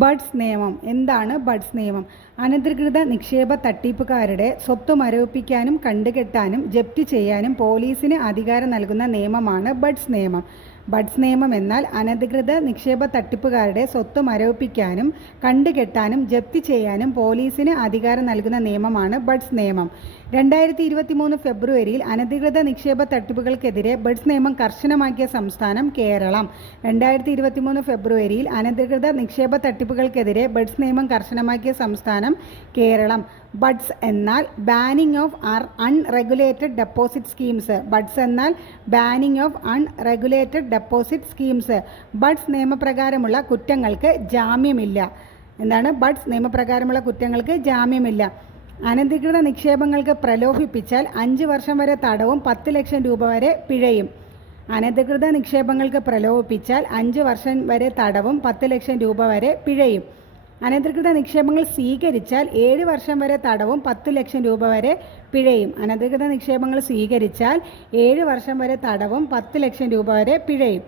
Buds നിയമം. എന്താണ് buds നിയമം? അനധികൃത നിക്ഷേപ തട്ടിപ്പുകാരുടെ സ്വത്ത് മരവിപ്പിക്കാനും കണ്ടുകെട്ടാനും ജപ്തി ചെയ്യാനും പോലീസിന് അധികാരം നൽകുന്ന നിയമമാണ് ബഡ്സ് നിയമം. ബഡ്സ് നിയമം എന്നാൽ അനധികൃത നിക്ഷേപ തട്ടിപ്പുകാരുടെ സ്വത്ത് മരവിപ്പിക്കാനും കണ്ടുകെട്ടാനും ജപ്തി ചെയ്യാനും പോലീസിന് അധികാരം നൽകുന്ന നിയമമാണ് ബഡ്സ് നിയമം. 2023 ഫെബ്രുവരിയിൽ അനധികൃത നിക്ഷേപ തട്ടിപ്പുകൾക്കെതിരെ ബഡ്സ് നിയമം കർശനമാക്കിയ സംസ്ഥാനം കേരളം. 2023 ഫെബ്രുവരിയിൽ അനധികൃത നിക്ഷേപ തട്ടിപ്പുകൾക്കെതിരെ ബഡ്സ് നിയമം കർശനമാക്കിയ സംസ്ഥാനം കേരളം. ബഡ്സ് എന്നാൽ banning of unregulated deposit schemes. BUDS എന്നാൽ banning of unregulated deposit schemes. BUDS നിയമപ്രകാരമുള്ള കുറ്റങ്ങൾക്ക് ജാമ്യമില്ല. എന്താണ് ബഡ്സ് നിയമപ്രകാരമുള്ള കുറ്റങ്ങൾക്ക് ജാമ്യമില്ല. അനധികൃത നിക്ഷേപങ്ങൾക്ക് പ്രലോഭിപ്പിച്ചാൽ 5 വർഷം വരെ തടവും 10 ലക്ഷം രൂപ വരെ പിഴയും. അനധികൃത നിക്ഷേപങ്ങൾക്ക് പ്രലോഭിപ്പിച്ചാൽ 5 വർഷം വരെ തടവും 10 ലക്ഷം രൂപ വരെ പിഴയും. അനധികൃത നിക്ഷേപങ്ങൾ സ്വീകരിച്ചാൽ 7 വർഷം വരെ തടവും 10 ലക്ഷം രൂപ വരെ പിഴയും. അനധികൃത നിക്ഷേപങ്ങൾ സ്വീകരിച്ചാൽ 7 വർഷം വരെ തടവും 10 ലക്ഷം രൂപ വരെ പിഴയും.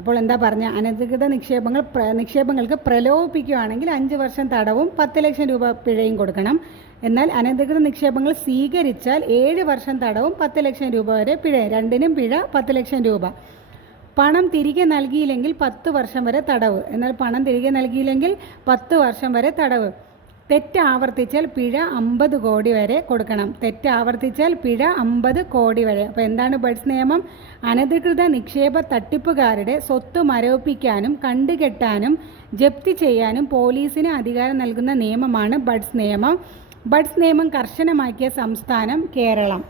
അപ്പോൾ എന്താ പറഞ്ഞ? അനധികൃത നിക്ഷേപങ്ങൾക്ക് പ്രലോഭിപ്പിക്കുകയാണെങ്കിൽ 5 വർഷം തടവും 10 ലക്ഷം രൂപ പിഴയും കൊടുക്കണം. എന്നാൽ അനധികൃത നിക്ഷേപങ്ങൾ സ്വീകരിച്ചാൽ 7 വർഷം തടവും 10 ലക്ഷം രൂപ വരെ പിഴ. രണ്ടിനും പിഴ 10 ലക്ഷം രൂപ. പണം തിരികെ നൽകിയില്ലെങ്കിൽ 10 വർഷം വരെ തടവ്. എന്നാൽ പണം തിരികെ നൽകിയില്ലെങ്കിൽ 10 വർഷം വരെ തടവ്. തെറ്റ് ആവർത്തിച്ചാൽ പിഴ 50 കോടി വരെ കൊടുക്കണം. തെറ്റ് ആവർത്തിച്ചാൽ പിഴ 50 കോടി വരെ. അപ്പോൾ എന്താണ് ബഡ്സ് നിയമം? അനധികൃത നിക്ഷേപ തട്ടിപ്പുകാരുടെ സ്വത്ത് മരവിപ്പിക്കാനും കണ്ടുകെട്ടാനും ജപ്തി ചെയ്യാനും പോലീസിന് അധികാരം നൽകുന്ന നിയമമാണ് ബഡ്സ് നിയമം. ബഡ്സ് നിയമം കർശനമാക്കിയ സംസ്ഥാനം കേരളം.